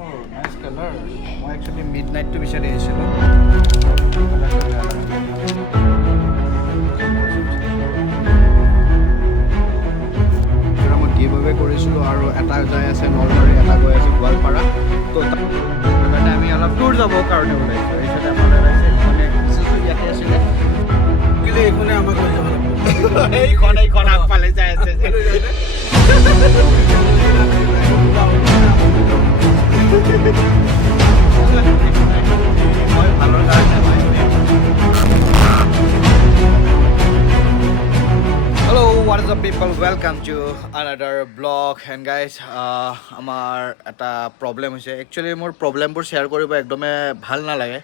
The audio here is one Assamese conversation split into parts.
Oh, nice color. মই actually midnight to বিচাৰি আহিছিলোঁ। মই গিভঅৱে কৰিছিলোঁ আৰু এটা যাই আছে নলবাৰী, এটা গৈ আছে গোৱালপাৰা। তো তাৰমানে আমি অলপ দূৰ যাবৰ কাৰণে ওলাইছোঁ। এইফালে আমাৰ ওলাইছে এইখনে Isuzu ইয়াতে আছিলে। কেলে এইখনে আমাক লৈ যাব লাগিব। এইখন আগফালে যাই আছে। মই ভালৰ কাৰণে Hello, what is up people? Welcome to another vlog and guys, আমাৰ এটা প্ৰব্লেম হৈছে। একচুৱেলি মোৰ প্ৰব্লেমবোৰ শ্বেয়াৰ কৰিব একদমেই ভাল নালাগে,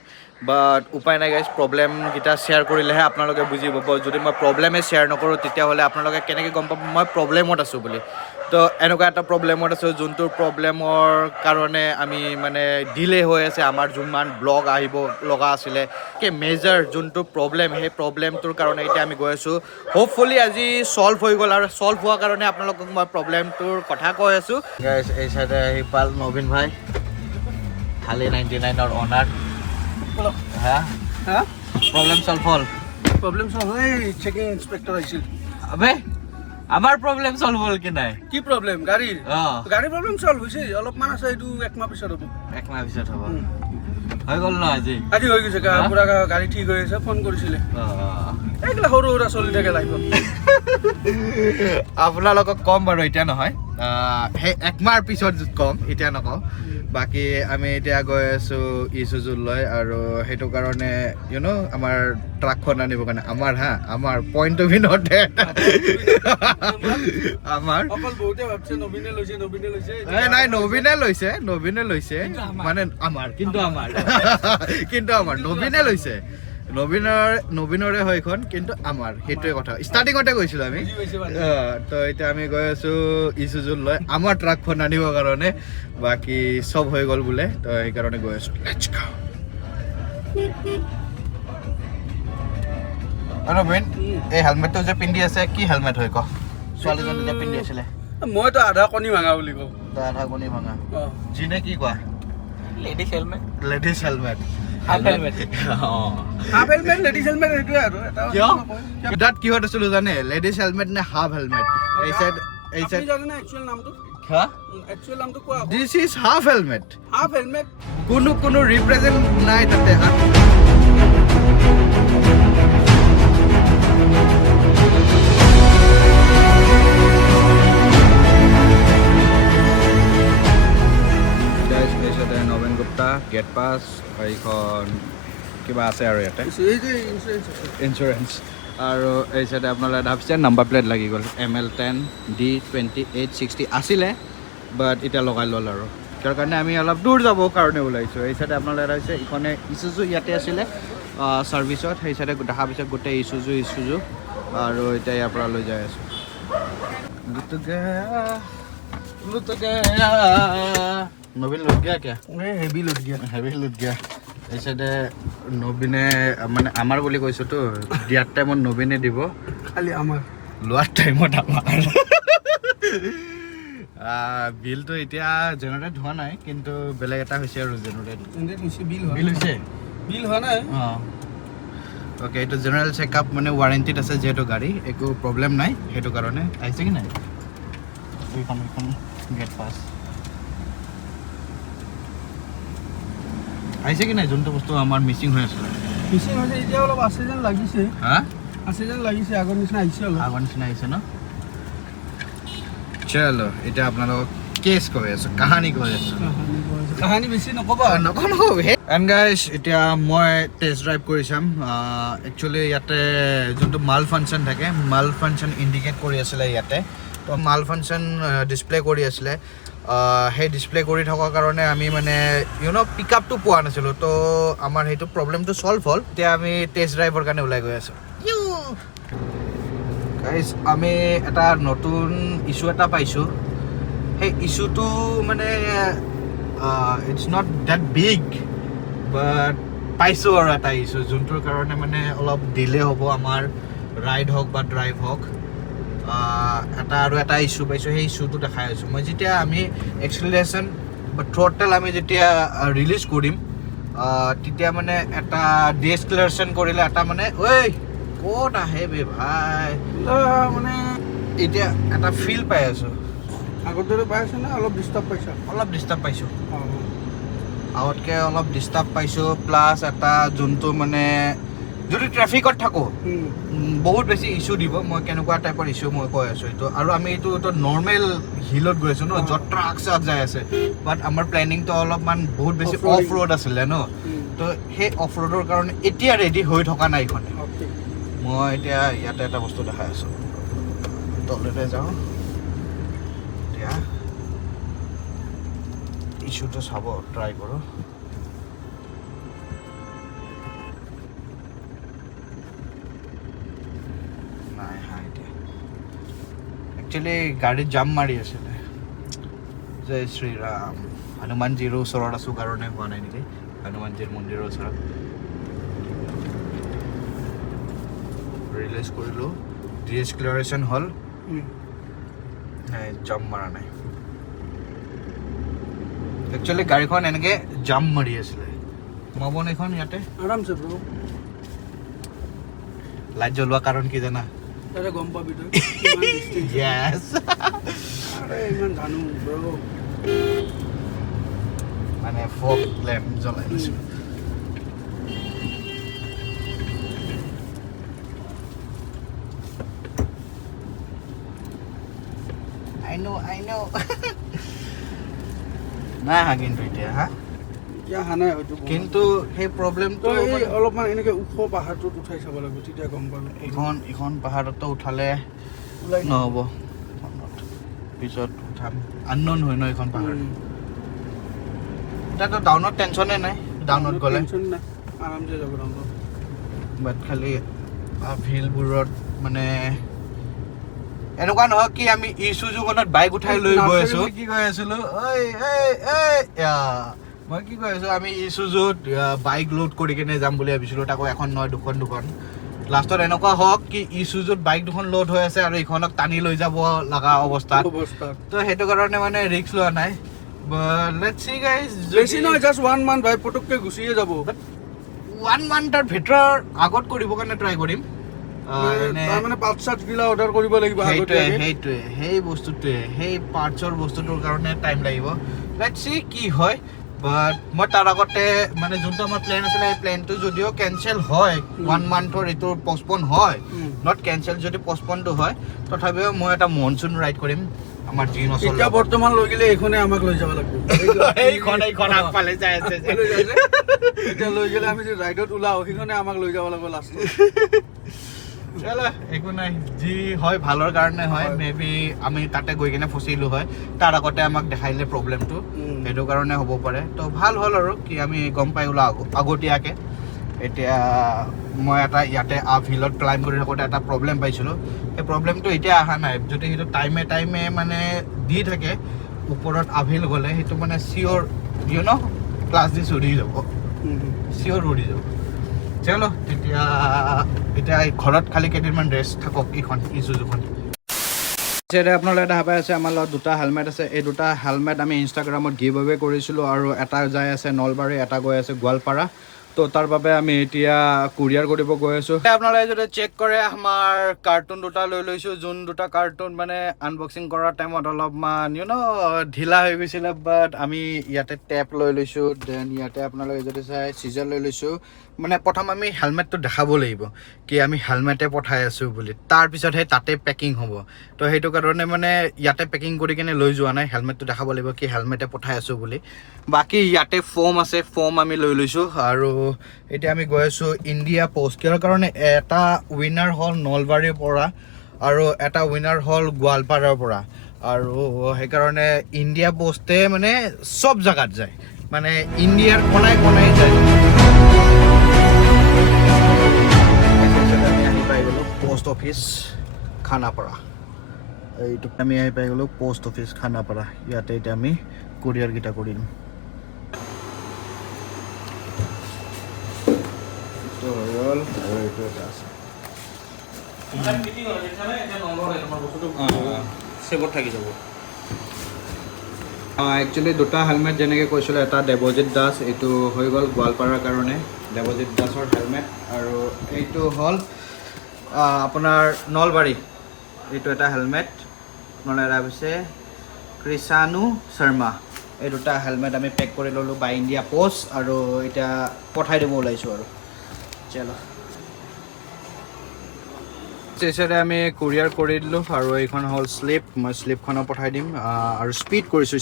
বাট উপায় নাই গাইজ। প্ৰব্লেমকেইটা শ্বেয়াৰ কৰিলেহে আপোনালোকে বুজি পাব। যদি মই প্ৰব্লেমে শ্বেয়াৰ নকৰোঁ তেতিয়াহ'লে আপোনালোকে কেনেকৈ গম পাব মই প্ৰব্লেমত আছোঁ বুলি। তো এনেকুৱা এটা প্ৰব্লেমত আছোঁ যোনটো প্ৰব্লেমৰ কাৰণে আমি মানে ডিলে হৈ আছে। আমাৰ যিমান ব্লগ আহিব লগা আছিলে কি মেজৰ যোনটো প্ৰব্লেম, সেই প্ৰব্লেমটোৰ কাৰণে এতিয়া আমি গৈ আছোঁ। হোপফুলি আজি ছল্ভ হৈ গ'ল, আৰু ছল্ভ হোৱাৰ কাৰণে আপোনালোকক মই প্ৰব্লেমটোৰ কথা কৈ আছোঁ। গাইজ এই চাইডে আহি পাল নবীন ভাই, খালি 99ৰ অনাৰ। হা হা প্ৰব্লেম ছল্ভ হ'ল? প্ৰব্লেম সলভ এই চেকিং ইন্সপেক্টৰ আহিছিল। আবে আমাৰ প্ৰব্লেম ছল্ভ হ'ল কি নাই? কি প্ৰব্লেম? গাড়ীৰ গাড়ীৰ প্ৰব্লেম সলভ হৈছে, অলপমান আছে, এইটো একমাহ পিছত হ'ব। একমাহ পিছত হ'ব। হৈ গ'ল ন আজি? আজি হৈ গৈছে, পুৰা গাড়ী ঠিক হৈ আছে। ফোন কৰিছিলে। এইবিলাক সৰু সুৰা চলি থাকে লাইফত। আপোনালোকক ক'ম বাৰু, এতিয়া নহয়, সেই একমাহৰ পিছত ক'ম, এতিয়া নকওঁ। বাকী আমি এতিয়া গৈ আছোঁ Isuzu লৈ, আৰু সেইটো কাৰণে আমাৰ ট্ৰাকখন আনিবৰ কাৰণে আমাৰ পইণ্ট অফ ভিউতে আমাৰ অকল বহুতে ভাবছে নবীনে লৈছে নাই, নবীনে লৈছে মানে আমাৰ কিন্তু নবীনে লৈছে। নবীনৰে হয় এখন, কিন্তু আমাৰ সেইটোৱে কথা ষ্টাৰ্টিঙতে কৈছিলোঁ আমি। তো এতিয়া আমি গৈ আছোঁ Isuzu লৈ আমাৰ ট্ৰাকখন আনিবৰ কাৰণে। বাকী চব হৈ গ'ল বোলে, তো সেইকাৰণে গৈ আছোঁ। লেটছ গো। নবীন, এই হেলমেটটো যে পিন্ধি আছে, কি হেলমেট হয় ক? ছোৱালীজনী যে পিন্ধি আছিলে। মইতো আধা কণী ভাঙা বুলি কওঁ। আধা কণী ভাঙা জিনে কি কোৱা? Ladies helmet half helmet ladies helmet এইটোৱে আৰু তাত কিহত আছিলো জানে? লেডিজ হেলমেট নে হাফ হেলমেট? এই চাইড জানে না একচুৱেল নামটো? একচুৱেল নামটো কোৱা। This is half helmet. Half helmet কোনো ৰিপ্ৰেজেন্ট নাই তাতে। নবীন গুপ্তা গেট পাছ, এইখন কিবা আছে আৰু ইয়াতে ইঞ্চুৰেঞ্চ, আৰু এই চাইডে আপোনালোকে ভাবিছে নাম্বাৰ প্লেট লাগি গ'ল। ML10 D2860 আছিলে, বাট এতিয়া লগাই ল'ল। আৰু তাৰ কাৰণে আমি অলপ দূৰ যাবৰ কাৰণে ওলাইছোঁ। এই চাইডে আপোনালোকে ভাবিছে ইখনে Isuzu ইয়াতে আছিলে ছাৰ্ভিচত, সেই চাইডে দেখা পাইছে গোটেই Isuzu, আৰু এতিয়া ইয়াৰ পৰা লৈ যাই আছোঁ। নবীন লুট গয়া क्या? হেভি লুট গিয়া। এই চাইডে নবীনে মানে আমাৰ বুলি কৈছোতো, দিয়াৰ টাইমত নবীনে দিব, খালি আমাৰ লোৱাৰ টাইমত আমাৰ। বিলটো এতিয়া জেনেৰেট হোৱা নাই, কিন্তু বেলেগ এটা হৈছে আৰু জেনেৰেট হৈছে। বিল হোৱা নাই। অ'কে, এইটো জেনেৰেল চেকআপ মানে ৱাৰেণ্টিত আছে যিহেতু গাড়ী, একো প্ৰব্লেম নাই। সেইটো কাৰণে আহিছে কি নাই এইখন গেট পাছ আহিছে কি নাই? যোনটো বস্তু আমাৰ মিচিং হৈ আছিলে। এতিয়া অলপ আছে যেন লাগিছে। আগৰ নিচিনা আহিছে ন? চলো, এতিয়া আপোনালোকক কেছ কৈ আছোঁ, কাহানী কৈ আছোঁ। কাহানী বেছি নক'বা। এণ্ড গাইজ, এতিয়া মই টেষ্ট ড্ৰাইভ কৰি চাম। একচুৱেলি ইয়াতে যোনটো মাল ফাংচন থাকে, মাল ফাংচন ইণ্ডিকেট কৰি আছিলে ইয়াতে। তো মাল ফাংচন ডিছপ্লে কৰি আছিলে। সেই ডিছপ্লে কৰি থকাৰ কাৰণে আমি মানে পিক আপটো পোৱা নাছিলোঁ। তো আমাৰ সেইটো প্ৰব্লেমটো ছল্ভ হ'ল। এতিয়া আমি টেষ্ট ড্ৰাইভৰ কাৰণে ওলাই গৈ আছোঁ। গাইজ, আমি এটা নতুন ইছ্যু এটা পাইছোঁ। সেই ইছ্যুটো মানে ইটছ নট ডেট বিগ, বাট পাইছোঁ আৰু এটা ইছ্যু, যোনটোৰ কাৰণে মানে অলপ ডিলে হ'ব আমাৰ ৰাইড হওক বা ড্ৰাইভ হওক। এটা ইছ্যু পাইছোঁ, সেই ইছ্যুটো দেখাই আছোঁ মই। যেতিয়া আমি এক্সেলাৰেশ্যন বাট থ্ৰটেল আমি যেতিয়া ৰিলিজ কৰিম তেতিয়া মানে এটা ডিএক্সেলাৰেশ্যন কৰিলে এটা মানে ঐ ক'ত আহে বে ভাই মানে এতিয়া এটা ফিল পাই আছোঁ আগৰ দৰে পাই আছো না অলপ ডিষ্টাৰ্ব পাইছা অলপ ডিষ্টাৰ্ব পাইছোঁ আগতকৈ অলপ ডিষ্টাৰ্ব পাইছোঁ প্লাছ এটা যোনটো মানে যদি ট্ৰেফিকত থাকোঁ বহুত বেছি ইছ্যু দিব মই কেনেকুৱা টাইপৰ ইছ্যু মই কৈ আছোঁ এইটো আৰু আমি এইটো নৰ্মেল হিলত গৈ আছোঁ ন য'ত ট্ৰাক চাক যাই আছে বাট আমাৰ প্লেনিংটো অলপমান বহুত বেছি অফ ৰোড আছিলে ন তো সেই অফ ৰোডৰ কাৰণে এতিয়া ৰেডি হৈ থকা নাই এইখনে মই এতিয়া ইয়াতে এটা বস্তু দেখাই আছোঁ তলতে যাওঁ এতিয়া ইছ্যুটো চাব ট্ৰাই কৰোঁ নাই হা এতিয়া একচুৱেলি গাড়ীত জাম মাৰি আছিলে জয় শ্ৰীৰাম হনুমানজীৰ ওচৰত আছোঁ কাৰণে হোৱা নাই নেকি হনুমানজীৰ মন্দিৰৰ ওচৰত ৰিলিজ কৰিলোঁ ডিএক্সেলাৰেশ্যন হ'ল নাই জাম মাৰা নাই একচুৱেলি গাড়ীখন এনেকৈ জাম মাৰি আছিলে সোমাব নে এইখন ইয়াতে আৰামছে ব্ৰ লাইট জ্বলোৱা কাৰণ কি জানা তাতে গম পাবি তই য়েছ আৰে ইমান জানো ব্ৰ মানে ফগ লেম্প জ্বলাই লৈছোঁ I know নাই হা কিন্তু এতিয়া হা এতিয়া হা নাই হয়তো কিন্তু সেই প্ৰব্লেমটো এই অলপমান এনেকৈ ওখ পাহাৰটোত উঠাই চাব লাগিব তেতিয়া গম পাবি এইখন পাহাৰতো উঠালে নহ'ব পিছত উঠাম আনন'ন হয় ন এইখন পাহাৰ এতিয়াতো ডাউনত টেনশ্যনে নাই ডাউনত গ'লে টেনশ্যন নাই আৰামছে যাব ডাউনত বাট খালি হিলবোৰত মানে এনেকুৱা নহয় কি আমি ইছুজুখনত বাইক উঠাই লৈ গৈ আছোঁ কি কৈ আছিলোঁ মই কি কৈ আছোঁ আমি ইছুজুত বাইক লোড কৰি কিনে যাম বুলি ভাবিছিলোঁ তাকো এখন নহয় দুখন লাষ্টত এনেকুৱা হওক কি ইছুজুত বাইক দুখন লোড হৈ আছে আৰু ইখনক টানি লৈ যাব লগা অৱস্থাত তো সেইটো কাৰণে মানে ৰিস্ক লোৱা নাই লেটছ সি গাইজ বেছি নহয় জাষ্ট 1 মান্থ ভাই পটককৈ গুচিয়ে যাব 1 মান্থৰ ভিতৰৰ আগত কৰিবৰ কাৰণে ট্ৰাই কৰিম মানে পাৰ্টছ গিলা অৰ্ডাৰ কৰিব লাগিব সেইটোৱে সেই বস্তুটোৱে সেই পাৰ্টছৰ বস্তুটোৰ কাৰণে টাইম লাগিব লেটছ সি কি হয় বাট মই তাৰ আগতে মানে যোনটো আমাৰ প্লেন আছিলে সেই প্লেনটো যদিও কেনচেল হয় 1 মান্থৰ এইটো পষ্টপন হয় নট কেনচেল যদি পষ্টপনটো হয় তথাপিও মই এটা মনচুন ৰাইড কৰিম আমাৰ যি নচলে এতিয়া বৰ্তমান লৈ গ'লে এইখনে আমাক লৈ যাব লাগিব এইখন আগফালে যাই আছে এতিয়া লৈ গ'লে আমি যে ৰাইডত ওলাওঁ সেইখনে আমাক লৈ যাব লাগিব লাষ্টত চলো একো নাই যি হয় ভালৰ কাৰণে হয় মে বি আমি তাতে গৈ কিনে ফচিলোঁ হয় তাৰ আগতে আমাক দেখাইলে প্ৰব্লেমটো সেইটো কাৰণে হ'ব পাৰে তো ভাল হ'ল আৰু কি আমি গম পাই ওলাওঁ আগতীয়াকৈ এতিয়া মই এটা ইয়াতে আপ হিলত ক্লাইম্ব কৰি থাকোঁতে এটা প্ৰব্লেম পাইছিলোঁ সেই প্ৰব্লেমটো এতিয়া অহা নাই যদি সেইটো টাইমে মানে দি থাকে ওপৰত আপ হিল গ'লে সেইটো মানে চিয়'ৰ ক্লাছ দিছ উৰি যাব চিয়'ৰ উৰি যাব চলো এতিয়া ঘৰত খালি কেইদিনমান ৰেষ্ট থাকক এইখন ইছুজুখন আপোনালোকে দেখা পাই আছে আমাৰ লগত দুটা হেলমেট আছে এই দুটা হেলমেট আমি ইনষ্টাগ্ৰামত গিভ এৱে কৰিছিলোঁ আৰু এটা যাই আছে নলবাৰী এটা গৈ আছে গোৱালপাৰা তো তাৰ বাবে আমি এতিয়া কুৰিয়াৰ কৰিব গৈ আছোঁ আপোনালোকে যদি চেক কৰে আমাৰ কাৰ্টুন দুটা লৈ লৈছোঁ যোন দুটা কাৰ্টুন মানে আনবক্সিং কৰাৰ টাইমত অলপমান ঢিলা হৈ গৈছিলে বাট আমি ইয়াতে টেপ লৈ লৈছোঁ দেন ইয়াতে আপোনালোকে যদি চাই চিজাৰ লৈ লৈছোঁ মানে প্ৰথম আমি হেলমেটটো দেখাব লাগিব কি আমি হেলমেটে পঠাই আছোঁ বুলি তাৰপিছতহে তাতে পেকিং হ'ব তো সেইটো কাৰণে মানে ইয়াতে পেকিং কৰি কিনে লৈ যোৱা নাই হেলমেটটো দেখাব লাগিব কি হেলমেটে পঠাই আছোঁ বুলি বাকী ইয়াতে ফোম আছে ফোম আমি লৈ লৈছোঁ আৰু এতিয়া আমি গৈ আছোঁ ইণ্ডিয়া পোষ্ট কিহৰ কাৰণে এটা উইনাৰ হ'ল নলবাৰীৰ পৰা আৰু এটা উইনাৰ হ'ল গোৱালপাৰাৰ পৰা আৰু সেইকাৰণে ইণ্ডিয়া পোষ্টে মানে চব জেগাত যায় মানে ইণ্ডিয়াৰ কোনাই যায় আমি আহি পাই গ'লোঁ পোষ্ট অফিচ খানাপাৰা এইটো আমি আহি পাই গ'লোঁ পোষ্ট অফিচ খানাপাৰা ইয়াতে এতিয়া আমি কুৰিয়াৰকেইটা কৰিম আৰু এইটো এটা আছে চেভত থাকি যাব একচুৱেলি দুটা হেলমেট যেনেকৈ কৈছিলোঁ, এটা দেৱজিৎ দাস, এইটো হৈ গ'ল গোৱালপাৰাৰ কাৰণে দেৱজিৎ দাসৰ হেলমেট, আৰু এইটো হ'ল আপোনাৰ নলবাৰী, এইটো এটা হেলমেট মানে হৈছে কৃষাণু শৰ্মা। এই দুটা হেলমেট আমি পেক কৰি ল'লোঁ বাই ইণ্ডিয়া পোষ্ট, আৰু এতিয়া পঠাই দিব ওলাইছোঁ আৰু চলো। পিছতে আমি কুৰিয়াৰ কৰি দিলোঁ, আৰু এইখন হ'ল শ্লিপ, মই শ্লিপখনো পঠাই দিম। আৰু স্পীড কৰিছোঁ,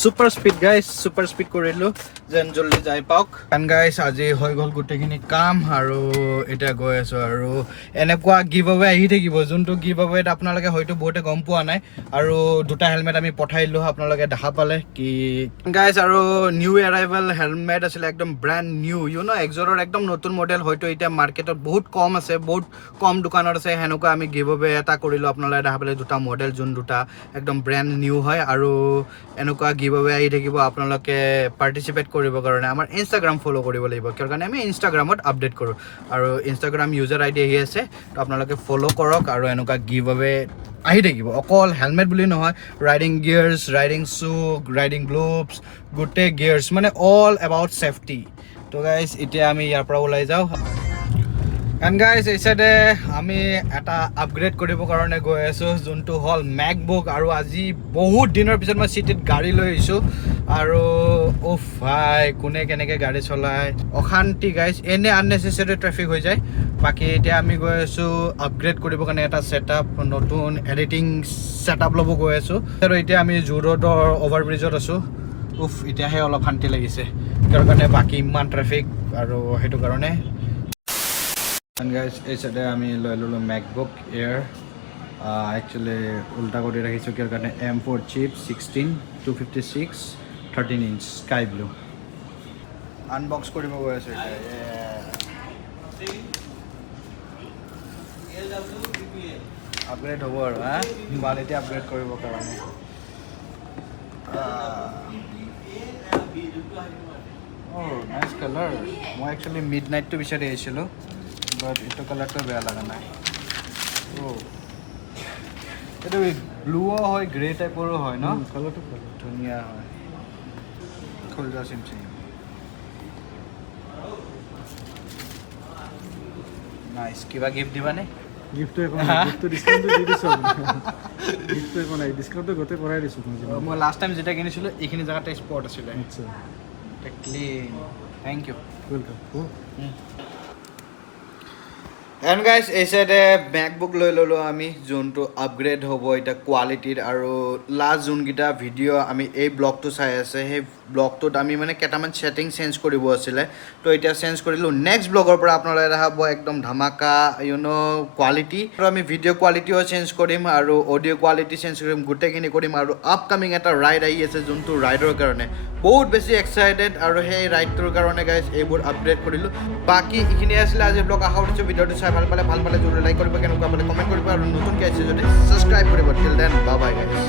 super speed guys, super speed কৰি দিলোঁ যেন জল্দি যাই পাওক। কাৰণ গাইজ আজি হৈ গ'ল গোটেইখিনি কাম, আৰু এতিয়া গৈ আছোঁ। আৰু এনেকুৱা গিভ আৱে আহি থাকিব, যোনটো গিভ আৱেত আপোনালোকে হয়তো বহুতে গম পোৱা নাই। আৰু দুটা হেলমেট আমি পঠাই দিলোঁ, আপোনালোকে দেখা পালে কি গাইজ। আৰু নিউ এৰাইভেল হেলমেট আছিলে, একদম ব্ৰেণ্ড নিউ, এক্সৰৰ একদম নতুন মডেল, হয়তো এতিয়া মাৰ্কেটত বহুত কম আছে, বহুত কম দোকানত আছে। সেনেকুৱা আমি গিভ আৱে এটা কৰিলোঁ, আপোনালোকে দেখা পালে দুটা মডেল, যোন দুটা একদম ব্ৰেণ্ড নিউ হয়। আৰু এনেকুৱা গিভ আৱে আহি থাকিব, আপোনালোকে পাৰ্টিচিপেট কৰিবৰ কাৰণে আমাৰ ইনষ্টাগ্ৰাম ফ'ল' কৰিব লাগিব, কিয় কাৰণে আমি ইনষ্টাগ্ৰামত আপডেট কৰোঁ, আৰু ইনষ্টাগ্ৰাম ইউজাৰ আইডি আহি আছে, তো আপোনালোকে ফ'ল' কৰক। আৰু এনেকুৱা গিভ আৱে আহি থাকিব, অকল হেলমেট বুলি নহয়, riding gears, riding shoe, riding gloves, গোটেই গিয়াৰ্ছ, মানে অল এবাউট ছেফটি। তো গাইজ এতিয়া আমি ইয়াৰ পৰা ওলাই যাওঁ। এণ্ড গাইজ এই চাইডে আমি এটা আপগ্ৰেড কৰিবৰ কাৰণে গৈ আছোঁ, যোনটো হ'ল মেকবুক। আৰু আজি বহুত দিনৰ পিছত মই চিটিত গাড়ী লৈ আহিছোঁ, আৰু উফ ভাই, কোনে কেনেকৈ গাড়ী চলায়, অশান্তি গাইজ, এনে আননেচেচাৰী ট্ৰেফিক হৈ যায়। বাকী এতিয়া আমি গৈ আছোঁ আপগ্ৰেড কৰিবৰ কাৰণে এটা ছেটআপ, নতুন এডিটিং ছেটআপ ল'ব গৈ আছোঁ। আৰু এতিয়া আমি জু ৰোডৰ অভাৰব্ৰিজত আছোঁ। উফ, এতিয়াহে অলপ শান্তি লাগিছে, কিয় কাৰণে বাকী ইমান ট্ৰেফিক, আৰু সেইটো কাৰণে। এণ্ড গাইজ এই চাইডে আমি লৈ ল'লোঁ মেকবুক এয়াৰ, একচুৱেলি উল্টা কৰি ৰাখিছোঁ, কিয় কাৰণে M4 চিপ 16 256 13 ইঞ্চ স্কাই ব্লু। আনবক্স কৰিব গৈ আছোঁ আপগ্ৰেড হ'ব আৰু কোৱালিটি আপগ্ৰেড কৰিবৰ কাৰণে। নাইচ কালাৰ, মই একচুৱেলি মিড নাইটটো বিচাৰি আহিছিলোঁ, বাট এইটো কালাৰটো বেয়া লগা নাই। এইটো ব্লুও হয়, গ্ৰে টাইপৰো হয় ন, কালাৰটো ধুনীয়া হয়। খুল যোৱা চিম চিম নাইচ। কিবা গিফ্ট দিবানে? গিফ্টটো একো নাই, গিফ্টটো ডিছকাউণ্টটো দি দিছোঁ। গিফ্টটো একো নাই, ডিছকাউণ্টটো গোটেই কৰাই দিছোঁ। মই লাষ্ট টাইম যেতিয়া কিনিছিলোঁ এইখিনি জেগাতে স্পট আছিলে। আচ্ছা, clean, thank you, welcome. And guys এই চাইডে মেকবুক লৈ ল'লোঁ আমি, যোনটো আপগ্ৰেড হ'ব এতিয়া কোৱালিটিৰ। আৰু লাষ্ট যোনকেইটা ভিডিঅ' আমি এই ব্লগটো চাই আছে, সেই ব্লগটোত আমি মানে কেইটামান ছেটিং চেঞ্জ কৰিব আছিলে, তো এতিয়া চেঞ্জ কৰিলোঁ। নেক্সট ব্লগৰ পৰা আপোনালোকে দেখা পাব একদম ধামাকা কোৱালিটি, আৰু আমি ভিডিঅ' কোৱালিটিও চেঞ্জ কৰিম, আৰু অডিঅ' কোৱালিটি চেঞ্জ কৰিম, গোটেইখিনি কৰিম। আৰু আপকামিং এটা ৰাইড আহি আছে, যোনটো ৰাইডৰ কাৰণে বহুত বেছি এক্সাইটেড, আৰু সেই ৰাইডটোৰ কাৰণে গাইজ এইবোৰ আপগ্ৰেড কৰিলোঁ। বাকী এইখিনি আছিলে আজিৰ ব্লগ। আশা কৰিছোঁ ভিডিঅ'টো চাই ভাল পালে জৰুৰী লাইক কৰিব, কেনেকুৱা পালে কমেণ্ট কৰিব, আৰু নতুনকৈ আহিছে যদি ছাবস্ক্ৰাইব কৰিব। Till then bye bye guys.